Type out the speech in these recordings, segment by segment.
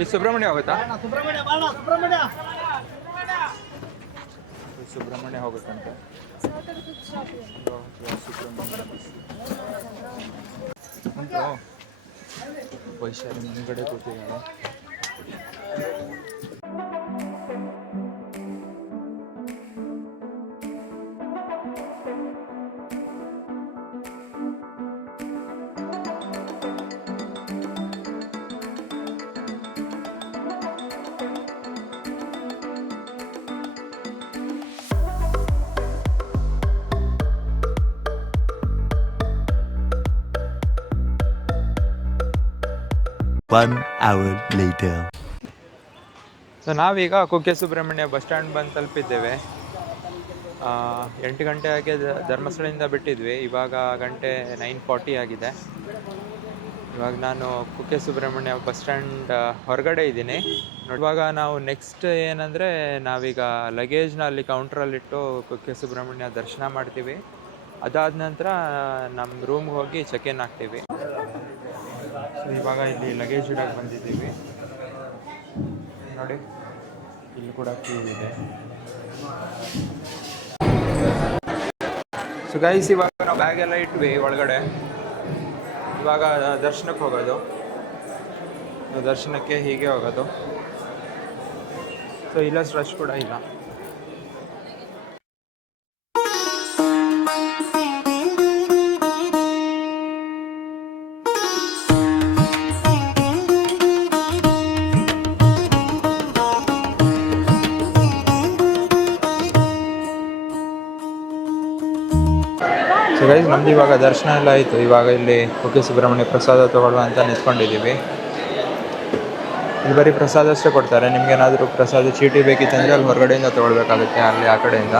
ಈ ಸುಬ್ರಹ್ಮಣ್ಯ ಹೋಗುತ್ತಾ? ಸುಬ್ರಹ್ಮಣ್ಯ ಹೋಗುತ್ತಂತೆ. ಉಂಟು ವೈಶಾಲಿ ಮುಂದ್ಗಡೆ ಕೂತಿದ್ದಾಳೆ. One hour later. ಸೊ ನಾವೀಗ ಕುಕ್ಕೆ ಸುಬ್ರಹ್ಮಣ್ಯ ಬಸ್ ಸ್ಟ್ಯಾಂಡ್ ಬಂದು ತಲುಪಿದ್ದೇವೆ. 8 ಗಂಟೆ ಆಗಿ ಧರ್ಮಸ್ಥಳದಿಂದ ಬಿಟ್ಟಿದ್ವಿ. ಇವಾಗ ಗಂಟೆ 9:40 ಆಗಿದೆ. ಇವಾಗ ನಾನು ಕುಕ್ಕೆ ಸುಬ್ರಹ್ಮಣ್ಯ ಬಸ್ ಸ್ಟ್ಯಾಂಡ್ ಹೊರಗಡೆ ಇದ್ದೀನಿ. ಇವಾಗ ನಾವು ನೆಕ್ಸ್ಟ್ ಏನಂದರೆ ನಾವೀಗ ಲಗೇಜ್ನ ಅಲ್ಲಿ ಕೌಂಟ್ರಲ್ಲಿಟ್ಟು ಕುಕ್ಕೆ ಸುಬ್ರಹ್ಮಣ್ಯ ದರ್ಶನ ಮಾಡ್ತೀವಿ. ಅದಾದ ನಂತರ ನಮ್ಮ ರೂಮ್ಗೆ ಹೋಗಿ ಚೆಕ್ ಇನ್ ಆಗ್ತೀವಿ. ಸೊ ಇವಾಗ ಇಲ್ಲಿ ಲಗೇಜ್ ಇಡಕ್ಕೆ ಬಂದಿದ್ದೀವಿ ನೋಡಿ. ಇಲ್ಲಿ ಕೂಡ ಕ್ಯೂ ಇದೆ. ಸೊ ಗೈಸ್, ಇವಾಗ ನಾವು ಬ್ಯಾಗ್ ಎಲ್ಲ ಇಟ್ವಿ ಒಳಗಡೆ. ಇವಾಗ ದರ್ಶನಕ್ಕೆ ಹೋಗೋದು. ದರ್ಶನಕ್ಕೆ ಹೀಗೆ ಹೋಗೋದು. ಸೊ ಇಲ್ಲ ರಶ್ ಕೂಡ ಇಲ್ಲ. ಸೊ ಗೈಸ್, ನಮ್ದು ಇವಾಗ ದರ್ಶನ ಎಲ್ಲ ಆಯಿತು. ಇವಾಗ ಇಲ್ಲಿ ಕುಕ್ಕೆ ಸುಬ್ರಹ್ಮಣ್ಯ ಪ್ರಸಾದ ತೊಗೊಳ್ಳುವ ಅಂತ ನಿಂತ್ಕೊಂಡಿದ್ದೀವಿ. ಇಲ್ಲಿ ಬರೀ ಪ್ರಸಾದ ಅಷ್ಟೇ ಕೊಡ್ತಾರೆ. ನಿಮ್ಗೇನಾದರೂ ಪ್ರಸಾದ ಚೀಟಿ ಬೇಕಿತ್ತಂದರೆ ಅಲ್ಲಿ ಹೊರಗಡೆಯಿಂದ ತೊಗೊಳ್ಬೇಕಾಗುತ್ತೆ, ಅಲ್ಲಿ ಆ ಕಡೆಯಿಂದ.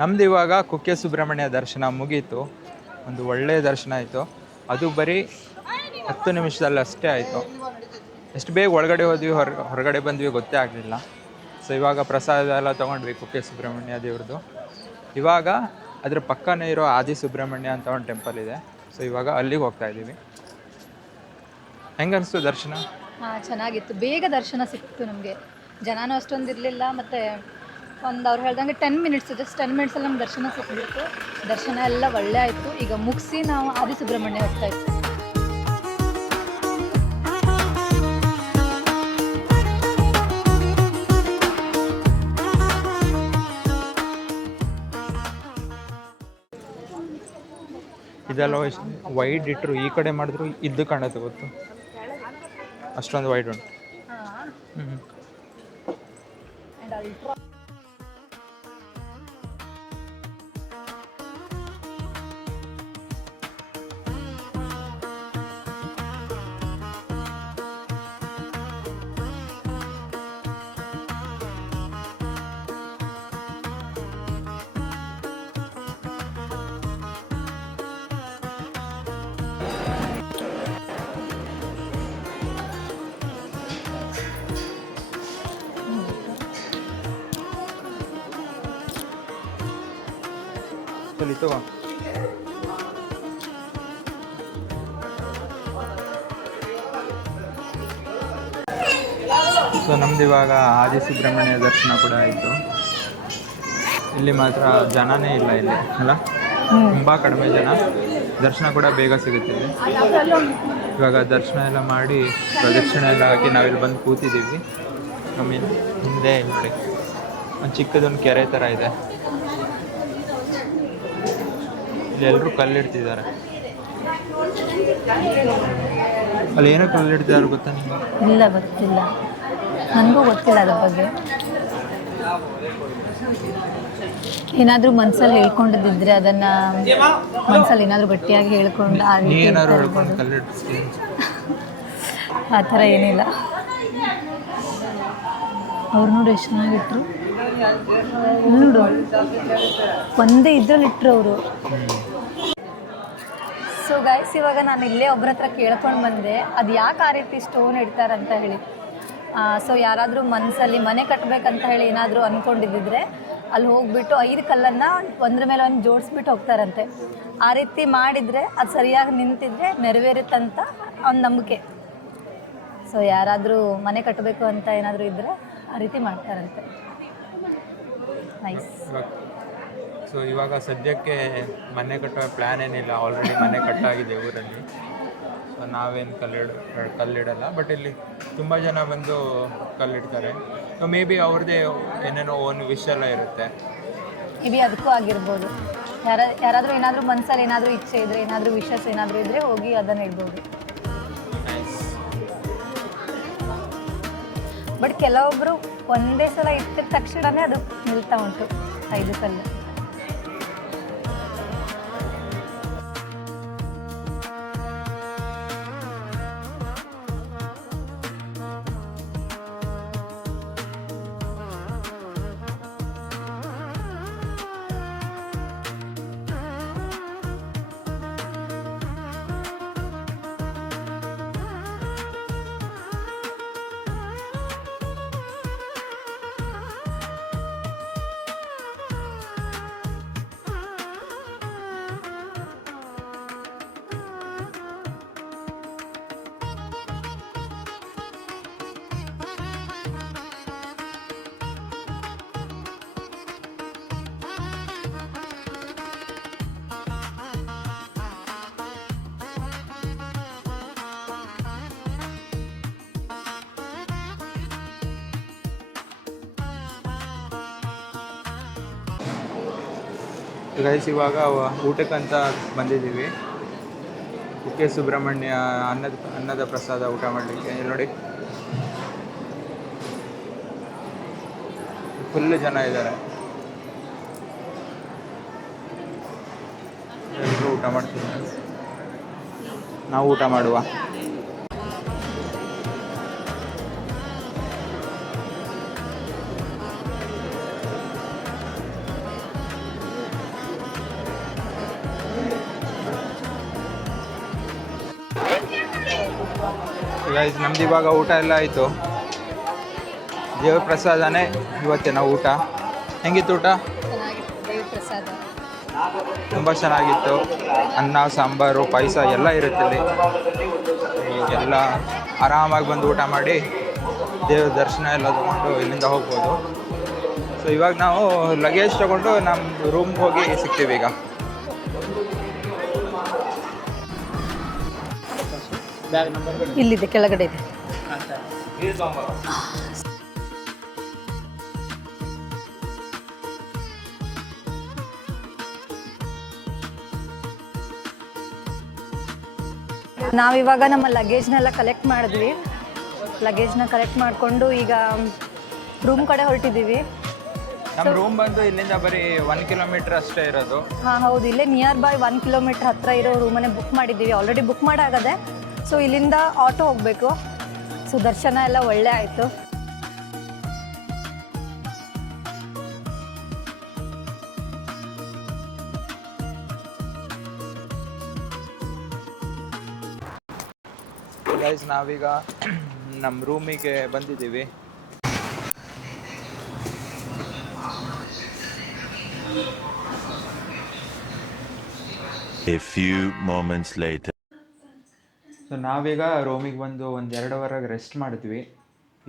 ನಮ್ದು ಇವಾಗ ಕುಕ್ಕೆ ಸುಬ್ರಹ್ಮಣ್ಯ ದರ್ಶನ ಮುಗೀತು. ಒಂದು ಒಳ್ಳೆಯ ದರ್ಶನ ಆಯಿತು. ಅದು ಬರೀ 10 ನಿಮಿಷದಲ್ಲಿ ಅಷ್ಟೇ ಆಯಿತು. ಎಷ್ಟು ಬೇಗ ಒಳಗಡೆ ಹೋದ್ವಿ, ಹೊರಗಡೆ ಬಂದ್ವಿ ಗೊತ್ತೇ ಆಗಲಿಲ್ಲ. ಸೊ ಇವಾಗ ಪ್ರಸಾದ ಎಲ್ಲ ತೊಗೊಂಡ್ವಿ ಕುಕ್ಕೆ ಸುಬ್ರಹ್ಮಣ್ಯ ದೇವ್ರದ್ದು. ಇವಾಗ ಅದ್ರ ಪಕ್ಕನೇ ಇರೋ ಆದಿ ಸುಬ್ರಹ್ಮಣ್ಯ ಅಂತ ಒಂದು ಟೆಂಪಲ್ ಇದೆ. ಸೊ ಇವಾಗ ಅಲ್ಲಿಗೆ ಹೋಗ್ತಾ ಇದ್ದೀವಿ. ಹೆಂಗೆ ಅನಿಸ್ತು ದರ್ಶನ? ಚೆನ್ನಾಗಿತ್ತು. ಬೇಗ ದರ್ಶನ ಸಿಕ್ತು ನಮಗೆ. ಜನನೂ ಅಷ್ಟೊಂದು ಇರಲಿಲ್ಲ. ಮತ್ತು ಅವ್ರು ಹೇಳ್ದಂಗೆ 10 ಮಿನಿಟ್ಸು, ಜಸ್ಟ್ 10 ಮಿನಿಟ್ಸಲ್ಲಿ ನಮ್ಗೆ ದರ್ಶನ ಸಿಕ್ಬಿಡ್ತು. ದರ್ಶನ ಎಲ್ಲ ಒಳ್ಳೆ ಆಯಿತು. ಈಗ ಮುಗಿಸಿ ನಾವು ಆದಿ ಸುಬ್ರಹ್ಮಣ್ಯ ಹೋಗ್ತಾ ಇತ್ತು. ಇದೆಲ್ಲ ವೈಡ್ ಇಟ್ಟರು, ಈ ಕಡೆ ಮಾಡಿದ್ರು ಇದ್ದು ಕಾಣುತ್ತೆ ಗೊತ್ತು, ಅಷ್ಟೊಂದು ವೈಡ್ ಉಂಟು. ಚಲಿತು. ಸೊ ನಮ್ದು ಇವಾಗ ಆದಿ ಸುಬ್ರಹ್ಮಣ್ಯ ದರ್ಶನ ಕೂಡ ಆಯಿತು. ಇಲ್ಲಿ ಮಾತ್ರ ಜನನೇ ಇಲ್ಲ ಇಲ್ಲಿ ಅಲ್ಲ, ತುಂಬ ಕಡಿಮೆ ಜನ. ದರ್ಶನ ಕೂಡ ಬೇಗ ಸಿಗುತ್ತೆ. ಇವಾಗ ದರ್ಶನ ಎಲ್ಲ ಮಾಡಿ ಪ್ರದಕ್ಷಿಣೆ ಎಲ್ಲ ಹಾಕಿ ನಾವಿಲ್ಲಿ ಬಂದು ಕೂತಿದ್ದೀವಿ. ನಮ್ಮ ಹಿಂದೆ ಇಲ್ಲಿ ಒಂದು ಚಿಕ್ಕದೊಂದು ಕೆರೆ ಥರ ಇದೆ. ಇಲ್ಲಿ ಎಲ್ಲರೂ ಕಲ್ಲಿಡ್ತಿದ್ದಾರೆ. ಅಲ್ಲಿ ಏನೋ ಕಲ್ಲಿಡ್ತಿದ್ದಾರೆ ಗೊತ್ತಾ ನಿಮಗೆ? ಇಲ್ಲ, ಗೊತ್ತಿಲ್ಲ, ನನಗೂ ಗೊತ್ತಿಲ್ಲ ಅದ್ರ ಬಗ್ಗೆ. ಏನಾದರೂ ಮನಸ್ಸಲ್ಲಿ ಹೇಳ್ಕೊಂಡಿದ್ದಿದ್ರೆ ಅದನ್ನ ಮನಸ್ಸಲ್ಲಿ ಏನಾದರೂ ಗಟ್ಟಿಯಾಗಿ ಹೇಳ್ಕೊಂಡು ಆ ಥರ ಏನಿಲ್ಲ. ಅವ್ರು ನೋಡಿ ಎಷ್ಟು ಚೆನ್ನಾಗಿಟ್ರು. ನೋಡು ಒಂದೇ ಇದ್ರಲ್ಲಿ ಇಟ್ಟರು ಅವರು. ಸೊ ಗೈಸ್, ಇವಾಗ ನಾನು ಇಲ್ಲೇ ಒಬ್ಬರ ಹತ್ರ ಕೇಳ್ಕೊಂಡು ಬಂದೆ ಅದು ಯಾಕೆ ಆ ರೀತಿ ಸ್ಟೋನ್ ಇಡ್ತಾರಂತ ಹೇಳಿ. ಸೊ ಯಾರಾದರೂ ಮನಸ್ಸಲ್ಲಿ ಮನೆ ಕಟ್ಟಬೇಕಂತ ಹೇಳಿ ಏನಾದರೂ ಅಂದ್ಕೊಂಡಿದ್ದಿದ್ರೆ ಅಲ್ಲಿ ಹೋಗಿಬಿಟ್ಟು 5 ಕಲ್ಲನ್ನು ಒಂದ್ರ ಮೇಲೆ ಒಂದು ಜೋಡಿಸ್ಬಿಟ್ಟು ಹೋಗ್ತಾರಂತೆ. ಆ ರೀತಿ ಮಾಡಿದರೆ ಅದು ಸರಿಯಾಗಿ ನಿಂತಿದ್ರೆ ನೆರವೇರುತ್ತಂತ ಒಂದು ನಂಬಿಕೆ. ಸೊ ಯಾರಾದರೂ ಮನೆ ಕಟ್ಟಬೇಕು ಅಂತ ಏನಾದರೂ ಇದ್ದರೆ ಆ ರೀತಿ ಮಾಡ್ತಾರಂತೆ. ನೈಸ್. ಸೊ ಇವಾಗ ಸದ್ಯಕ್ಕೆ ಮನೆ ಕಟ್ಟೋ ಪ್ಲ್ಯಾನ್ ಏನಿಲ್ಲ, ಆಲ್ರೆಡಿ ಮನೆ ಕಟ್ಟಾಗಿದೆ ಊರಲ್ಲಿ. ಸೊ ನಾವೇನು ಕಲ್ಲಿಡಲ್ಲ, ಬಟ್ ಇಲ್ಲಿ ತುಂಬ ಜನ ಬಂದು ಕಲ್ಲಿಡ್ತಾರೆ. ಸೊ ಮೇ ಬಿ ಅವ್ರದ್ದೇ ಏನೇನೋ ಓನ್ ವಿಶ್ ಎಲ್ಲ ಇರುತ್ತೆ. ಇವಿ ಅದಕ್ಕೂ ಆಗಿರ್ಬೋದು. ಯಾರಾದರೂ ಏನಾದರೂ ಮನಸ್ಸಲ್ಲಿ ಏನಾದರೂ ಇಚ್ಛೆ ಇದ್ದರೆ, ಏನಾದರೂ ವಿಶಸ್ ಏನಾದರೂ ಇದ್ದರೆ ಹೋಗಿ ಅದನ್ನು ಇಡ್ಬೋದು. ಬಟ್ ಕೆಲವೊಬ್ಬರು ಒಂದೇ ಸಲ ಇಟ್ಟಿದ ತಕ್ಷಣವೇ ಅದು ನಿಲ್ತಾ ಉಂಟು 5 ಕಲ್ಲು. ಗೈಸ್, ಇವಾಗ ಊಟಕ್ಕಂತ ಬಂದಿದ್ದೀವಿ. ಕುಕ್ಕೆ ಸುಬ್ರಹ್ಮಣ್ಯ ಅನ್ನದ ಪ್ರಸಾದ ಊಟ ಮಾಡಲಿಕ್ಕೆ. ಇಲ್ಲಿ ನೋಡಿ, ಫುಲ್ ಜನ ಇದ್ದಾರೆ. ಎಲ್ಲರೂ ಊಟ ಮಾಡ್ತಿದ್ದಾರೆ. ನಾವು ಊಟ ಮಾಡುವ. ಗೈಸ್, ನಮ್ದು ಇವಾಗ ಊಟ ಎಲ್ಲ ಆಯಿತು. ದೇವ್ರ ಪ್ರಸಾದನೇ ಇವತ್ತಿನ ಊಟ. ಹೆಂಗಿತ್ತು ಊಟ? ಚೆನ್ನಾಗಿತ್ತು. ದೇವ್ರ ಪ್ರಸಾದ ತುಂಬ ಚೆನ್ನಾಗಿತ್ತು. ಅನ್ನ, ಸಾಂಬಾರು, ಪಾಯಸ ಎಲ್ಲ ಇರುತ್ತೆ ಇಲ್ಲಿ. ಎಲ್ಲ ಆರಾಮಾಗಿ ಬಂದು ಊಟ ಮಾಡಿ ದೇವ್ರ ದರ್ಶನ ಎಲ್ಲ ತೊಗೊಂಡು ಇಲ್ಲಿಂದ ಹೋಗ್ಬೋದು. ಸೊ ಇವಾಗ ನಾವು ಲಗೇಜ್ ತೊಗೊಂಡು ನಮ್ಮ ರೂಮ್ಗೆ ಹೋಗಿ ಸಿಗ್ತೀವಿ ಈಗ. ಇಲ್ಲಿದೆ, ಕೆಳಗಡೆ ಇದೆ. ನಾವಿವಾಗ ನಮ್ಮ ಲಗೇಜ್ನೆಲ್ಲ ಕಲೆಕ್ಟ್ ಮಾಡಿದ್ವಿ. ಲಗೇಜ್ನ ಕಲೆಕ್ಟ್ ಮಾಡಿಕೊಂಡು ಈಗ ರೂಮ್ ಕಡೆ ಹೊರಟಿದ್ದೀವಿ. ನಮ್ಮ ರೂಮ್ ಬಂದು ಇಲ್ಲಿಂದ ಬರೀ 1 ಕಿಲೋಮೀಟ್ರ್ ಅಷ್ಟೇ ಇರೋದು. ಹಾಂ ಹೌದು, ಇಲ್ಲೇ ನಿಯರ್ ಬೈ 1 ಕಿಲೋಮೀಟ್ರ್ ಹತ್ತಿರ ಇರೋ ರೂಮನ್ನೇ ಬುಕ್ ಮಾಡಿದ್ದೀವಿ. ಆಲ್ರೆಡಿ ಬುಕ್ ಮಾಡಾಗದೆ. ಸೊ ಇಲ್ಲಿಂದ ಆಟೋ ಹೋಗಬೇಕು. ಸೊ ದರ್ಶನ ಎಲ್ಲ ಒಳ್ಳೆ ಆಯಿತು. ಗೈಸ್, ನಾವೀಗ ನಮ್ಮ ರೂಮಿಗೆ ಬಂದಿದ್ದೀವಿ. A few moments later. So ನಾವೀಗ ರೂಮಿಗೆ ಬಂದು 1-2 ಅವರ್ಗೆ ರೆಸ್ಟ್ ಮಾಡಿದ್ವಿ.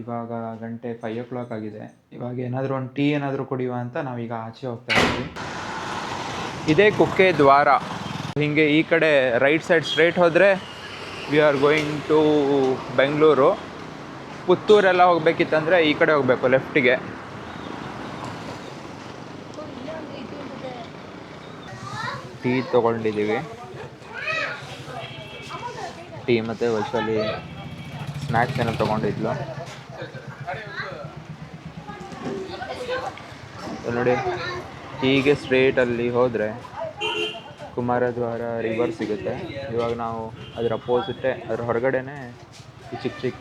ಇವಾಗ ಗಂಟೆ 5 o'clock ಆಗಿದೆ. ಇವಾಗ ಏನಾದರೂ ಒಂದು ಟೀ ಏನಾದರೂ ಕುಡಿಯುವ ಅಂತ ನಾವೀಗ ಆಚೆ ಹೋಗ್ತಾ ಇದ್ವಿ. ಇದೇ ಕುಕ್ಕೆ ದ್ವಾರ. ಹೀಗೆ ಈ ಕಡೆ ರೈಟ್ ಸೈಡ್ ಸ್ಟ್ರೇಟ್ ಹೋದರೆ we are going to Bengaluru. ಪುತ್ತೂರೆಲ್ಲ ಹೋಗ್ಬೇಕಿತ್ತಂದರೆ ಈ ಕಡೆ ಹೋಗಬೇಕು, ಲೆಫ್ಟಿಗೆ. ಟೀ ತೊಗೊಂಡಿದ್ದೀವಿ. ಟೀ ಮತ್ತು ವೈಶಾಲಿ ಸ್ನ್ಯಾಕ್ಸ್ ಏನೋ ತೊಗೊಂಡಿದ್ಲು. ನೋಡಿ, ಹೀಗೆ ಸ್ಟ್ರೇಟಲ್ಲಿ ಹೋದರೆ ಕುಮಾರದ್ವಾರ ರಿವರ್ ಸಿಗುತ್ತೆ. ಇವಾಗ ನಾವು ಅದರ ಅಪೋಸಿಟೇ, ಅದರ ಹೊರಗಡೆನೇ ಈ ಚಿಕ್ಕ ಚಿಕ್ಕ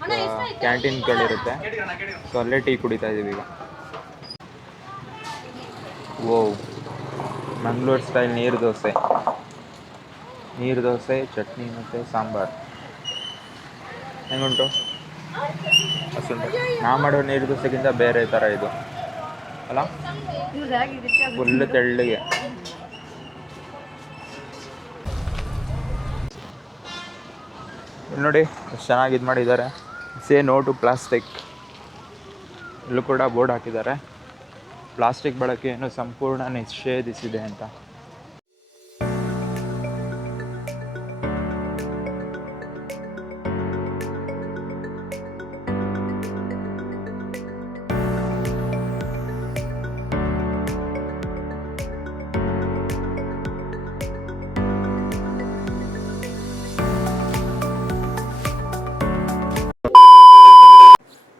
ಕ್ಯಾಂಟೀನ್ಗಳಿರುತ್ತೆ. ಸೊ ಅಲ್ಲೇ ಟೀ ಕುಡಿತಾ ಇದ್ದೀವಿ ಈಗ. ಓ, ಮಂಗಳೂರು ಸ್ಟೈಲ್ ನೀರು ದೋಸೆ, ಚಟ್ನಿ ಮತ್ತು ಸಾಂಬಾರು. ಹೆಂಗುಂಟು? ಅಷ್ಟುಂಟು. ನಾ ಮಾಡೋ ನೀರು ದೋಸೆಗಿಂತ ಬೇರೆ ಥರ ಇದು ಅಲ್ಲ, ಫುಲ್ ತೆಳ್ಳಗೆ. ಇಲ್ಲಿ ನೋಡಿ ಎಷ್ಟು ಚೆನ್ನಾಗಿ ಇದು ಮಾಡಿದ್ದಾರೆ. Say no to plastic. ಇಲ್ಲೂ ಕೂಡ ಬೋರ್ಡ್ ಹಾಕಿದ್ದಾರೆ, ಪ್ಲಾಸ್ಟಿಕ್ ಬಳಕೆಯನ್ನು ಸಂಪೂರ್ಣ ನಿಷೇಧಿಸಿದೆ ಅಂತ.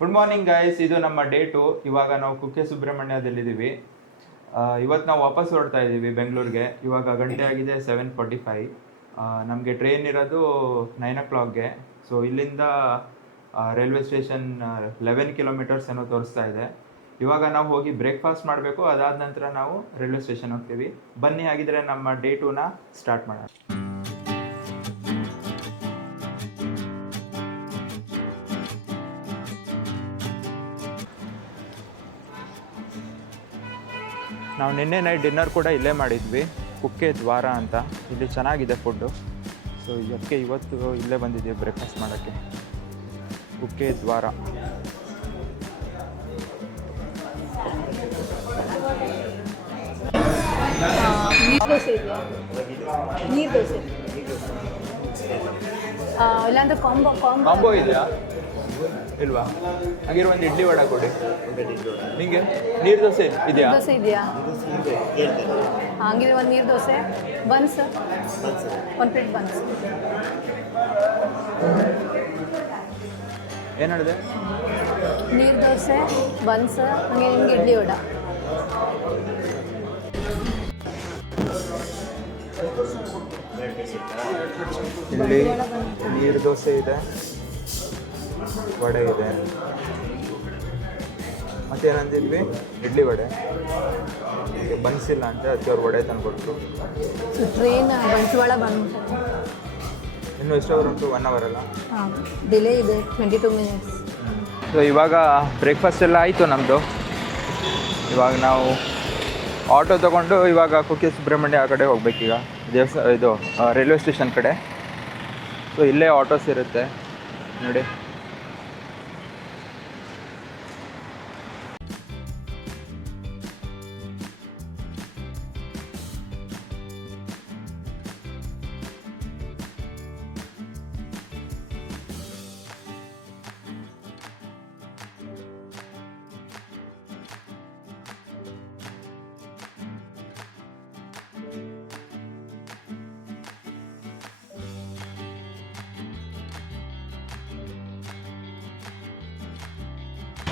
ಗುಡ್ ಮಾರ್ನಿಂಗ್ ಗೈಸ್, ಇದು ನಮ್ಮ ಡೇ 2. ಇವಾಗ ನಾವು ಕುಕ್ಕೆ ಸುಬ್ರಹ್ಮಣ್ಯದಲ್ಲಿದ್ದೀವಿ. ಇವತ್ತು ನಾವು ವಾಪಸ್ ಹೊರಡ್ತಾ ಇದ್ದೀವಿ ಬೆಂಗಳೂರಿಗೆ. ಇವಾಗ ಗಂಟೆ ಆಗಿದೆ 7:45. ನಮಗೆ ಟ್ರೈನ್ ಇರೋದು 9 o'clockಗೆ. ಸೊ ಇಲ್ಲಿಂದ ರೈಲ್ವೆ ಸ್ಟೇಷನ್ 11 ಕಿಲೋಮೀಟರ್ಸ್ ಏನೋ ತೋರಿಸ್ತಾ ಇದೆ. ಇವಾಗ ನಾವು ಹೋಗಿ ಬ್ರೇಕ್ಫಾಸ್ಟ್ ಮಾಡಬೇಕು. ಅದಾದ ನಂತರ ನಾವು ರೈಲ್ವೆ ಸ್ಟೇಷನ್ ಹೋಗ್ತೀವಿ. ಬನ್ನಿ, ಹಾಗಿದ್ರೆ ನಮ್ಮ ಡೇ 2ನ ಸ್ಟಾರ್ಟ್ ಮಾಡೋಣ. ನಾವು ನಿನ್ನೆ ನೈಟ್ ಡಿನ್ನರ್ ಕೂಡ ಇಲ್ಲೇ ಮಾಡಿದ್ವಿ, ಕುಕ್ಕೆ ದ್ವಾರ ಅಂತ. ಇಲ್ಲಿ ಚೆನ್ನಾಗಿದೆ ಫುಡ್ಡು. ಸೊ ಇದಕ್ಕೆ ಇವತ್ತು ಇಲ್ಲೇ ಬಂದಿದ್ದೀವಿ ಬ್ರೇಕ್ಫಾಸ್ಟ್ ಮಾಡೋಕ್ಕೆ, ಕುಕ್ಕೆ ದ್ವಾರ. ನೀರು ದೋಸೆ ಇಲ್ಲಾಂದ್ರೆ ಕಾಂಬೋ ಇದೆಯಾ ಇಲ್ವಾ? ಹಾಗಿರೋ ಒಂದು ಇಡ್ಲಿ ವಡೆ ಕೊಡಿ. ನಿಮಗೆ ನೀರು ದೋಸೆ ಇದೆಯಾ? ದೋಸೆ ಇದೆಯಾ? ಹಂಗಿದ್ರೆ ಒಂದು ನೀರು ದೋಸೆ, ಬನ್ಸ್, ಒಂದು ಪ್ಲೇಟ್ ಬನ್ಸ್. ಏನು ಹೇಳಿದೆ? ನೀರು ದೋಸೆ, ಬನ್ಸ್, ಹಾಗೆ ನಿಮ್ಗೆ ಇಡ್ಲಿ ವಡೆ. ಇಲ್ಲಿ ನೀರು ದೋಸೆ ಇದೆ, ವಡೆ ಇದೆ, ಮತ್ತೇನಂದಿದ್ವಿ? ಇಡ್ಲಿ ವಡೆ. ಬನ್ಸಿಲ್ಲ ಅಂತ ಅದಕ್ಕೆ ಅವ್ರು ವಡೆ ತಂದು ಕೊಟ್ಟರು. ಸೊ ಟ್ರೈನ್ ಬಂಟ್ವಾಳ ಬಂದು ಇನ್ನೂ ಎಷ್ಟು ಅವರ್ ಉಂಟು? 1 hour ಅಲ್ಲ? ಹಾಂ, ಡಿಲೇ ಇದೆ 22 minutes. ಸೊ ಇವಾಗ ಬ್ರೇಕ್ಫಾಸ್ಟ್ ಎಲ್ಲ ಆಯಿತು ನಮ್ಮದು. ಇವಾಗ ನಾವು ಆಟೋ ತೊಗೊಂಡು ಇವಾಗ ಕುಕ್ಕೆ ಸುಬ್ರಹ್ಮಣ್ಯ ಆ ಕಡೆ ಹೋಗ್ಬೇಕೀಗ, ದೇವಸ್ಥಾನ ಇದು ರೈಲ್ವೆ ಸ್ಟೇಷನ್ ಕಡೆ. ಸೊ ಇಲ್ಲೇ ಆಟೋಸ್ ಇರುತ್ತೆ ನೋಡಿ.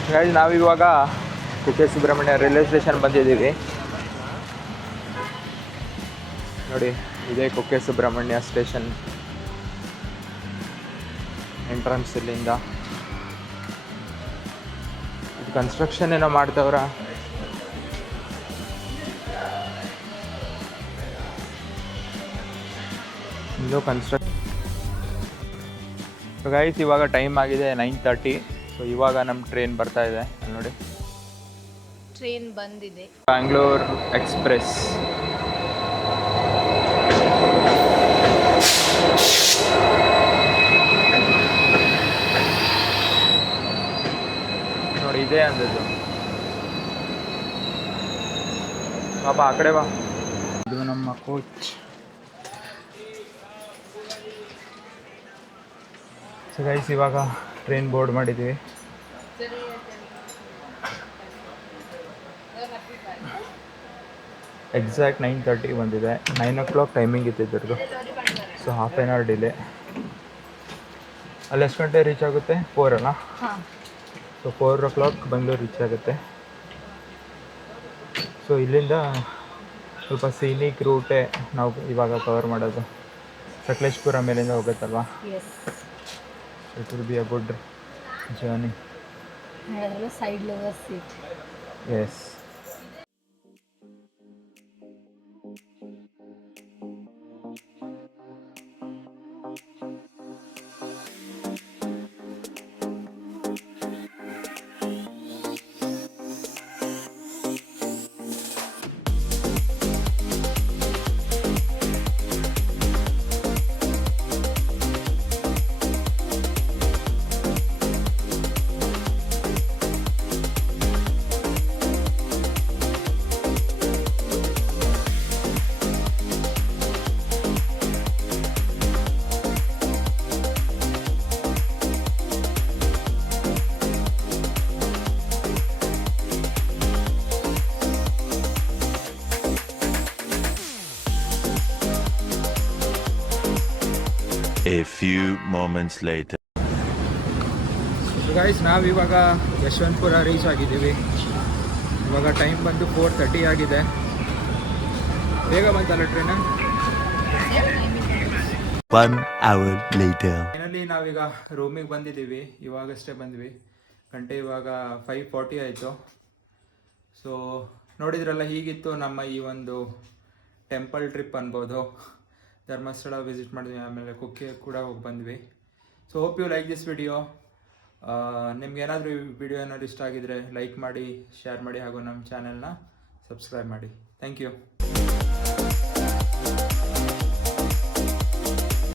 ಹಾಗಾಗಿ ನಾವಿವಾಗ ಕುಕ್ಕೆ ಸುಬ್ರಹ್ಮಣ್ಯ ರೈಲ್ವೆ ಸ್ಟೇಷನ್ ಬಂದಿದ್ದೀವಿ ನೋಡಿ. ಇದೇ ಕುಕ್ಕೆ ಸುಬ್ರಹ್ಮಣ್ಯ ಸ್ಟೇಷನ್ ಎಂಟ್ರೆನ್ಸ್. ಇಲ್ಲಿಂದ ಇದು ಕನ್ಸ್ಟ್ರಕ್ಷನ್ ಏನೋ ಮಾಡ್ತವ್ರ. ಇದು ಕನ್ಸ್ಟ್ರಕ್ಷನ್. ಗೈಸ್ ಇವಾಗ ಟೈಮ್ ಆಗಿದೆ 9:30. ಸೊ ಇವಾಗ ನಮ್ಮ ಟ್ರೈನ್ ಬರ್ತಾ ಇದೆ ನೋಡಿ. ಟ್ರೈನ್ ಬಂದಿದೆ, ಬ್ಯಾಂಗ್ಳೂರ್ ಎಕ್ಸ್ಪ್ರೆಸ್. ನೋಡಿ ಇದೆ ಅಂದದ್ದು. ಬಾಬಾ ಆ ಕಡೆ ಬಾ. ಇದು ನಮ್ಮ ಕೋಚ್. ಸೊ ಗೈಸ್ ಇವಾಗ ಟ್ರೈನ್ ಬೋರ್ಡ್ ಮಾಡಿದ್ದೀವಿ. ಎಕ್ಸಾಕ್ಟ್ 9:30 ಬಂದಿದೆ. 9 o'clock ಟೈಮಿಂಗ್ ಇದ್ದಿದ್ದು. So half an hour delay. ಅಲ್ಲಿ ಎಷ್ಟು ಗಂಟೆ ರೀಚ್ ಆಗುತ್ತೆ? 4 ಅಲ್ಲ? ಸೊ 4 o'clock ಬೆಂಗಳೂರು ರೀಚ್ ಆಗುತ್ತೆ. ಸೊ ಇಲ್ಲಿಂದ ಸ್ವಲ್ಪ ಸೀನಿಕ್ ರೂಟೇ ನಾವು ಇವಾಗ ಕವರ್ ಮಾಡೋದು. ಸಕಲೇಶ್ಪುರ ಮೇಲಿಂದ ಹೋಗುತ್ತಲ್ವ. Yes. So it will be a good journey. ಹೇಳಿದ್ರಲ್ಲ side lower seat. Yes. A few moments later. Guys ನಾವಿವಾಗ ಯಶವಂತಪುರ ರೀಚ್ ಆಗಿದ್ದೀವಿ. ಇವಾಗ ಟೈಮ್ ಬಂದು 4:30 ಆಗಿದೆ. ಬೇಗ ಬಂತಲ್ಲ ಟ್ರೈನ್. 1 hour later. ಫೈನಲಿ ನಾವೀಗ ರೂಮಿಗೆ ಬಂದಿದ್ದೀವಿ. ಇವಾಗಷ್ಟೇ ಬಂದ್ವಿ. ಗಂಟೆ ಇವಾಗ 5:40 ಆಯಿತು. ಸೊ ನೋಡಿದ್ರಲ್ಲ, ಹೀಗಿತ್ತು ನಮ್ಮ ಈ ಒಂದು ಟೆಂಪಲ್ ಟ್ರಿಪ್ ಅನ್ಬೋದು. ಧರ್ಮಸ್ಥಳ ವಿಸಿಟ್ ಮಾಡಿದ್ವಿ, ಆಮೇಲೆ ಕುಕ್ಕೆ ಕೂಡ ಹೋಗಿ ಬಂದ್ವಿ. So hope you like this video. ನಿಮ್ಗೆ ಏನಾದರೂ ಈ ವಿಡಿಯೋ ಏನಾದ್ರು ಇಷ್ಟ ಆಗಿದ್ರೆ ಲೈಕ್ ಮಾಡಿ, ಶೇರ್ ಮಾಡಿ ಹಾಗೂ ನಮ್ಮ ಚಾನೆಲ್ನ ಸಬ್ಸ್ಕ್ರೈಬ್ ಮಾಡಿ. Thank you.